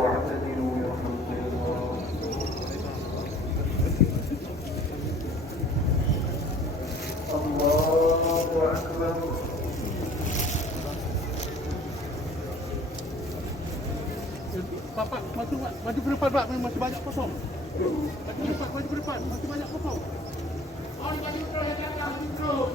واعتدلوا يرحمكم الله. الله أكبر. Pak, maju ke depan Pak, masih banyak kosong. Maju ke depan, masih banyak kosong. Oh, maju terus, maju terus.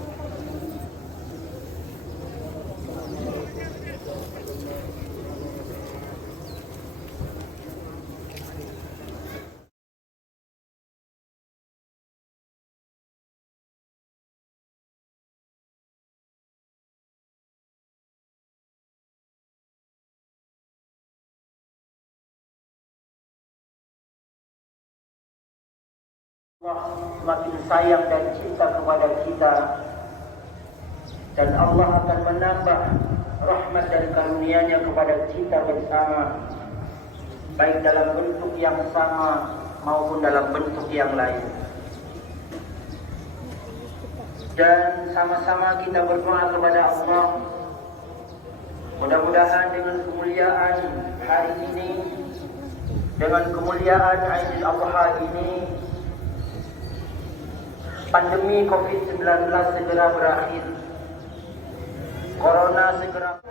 Allah semakin sayang dan cinta kepada kita, dan Allah akan menambah rahmat dan karunia-Nya kepada kita bersama, baik dalam bentuk yang sama maupun dalam bentuk yang lain. Dan sama-sama kita berdoa kepada Allah, mudah-mudahan dengan kemuliaan hari ini, dengan kemuliaan Aidil Adha ini, pandemi COVID-19 segera berakhir. Corona segera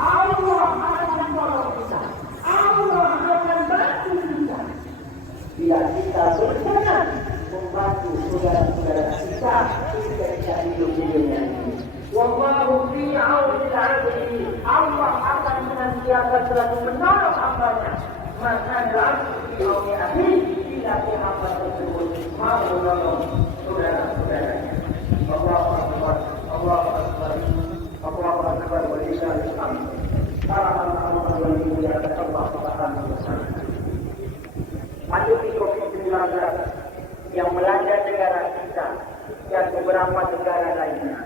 Allah akan menolong kita. Allah akan bantu kita. Bila kita berkenan membantu saudara-saudara kita ketika kita hidup di dunia ini. Wallahu fi auni al-'abdi. Allah akan senantiasa selalu menolong hamba-Nya. Maka dalam fi auni al-'abdi, bila hamba tersebut mau menolong saudara-saudaranya. Allahu Akbar. Allahu Akbar. Allahu Akbar wa lillahil hamd. Para hamba-hamba yang dimuliakan Allah Subhanahu wa taala. Pandemi COVID-19 yang melanda negara kita dan beberapa negara lainnya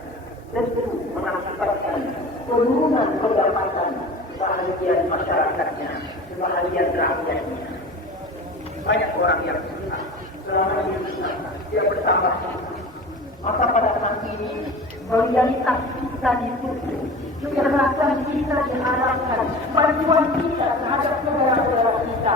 tentu mengakibatkan penurunan pendapatan sebahagian masyarakatnya, sebahagian rakyatnya. Banyak orang yang susah, selama ini susah, dia bertambah susah. Maka pada saat ini solidaritas kita dituntut, kecerdasan kita diharapkan, bantuan kita terhadap saudara-saudara kita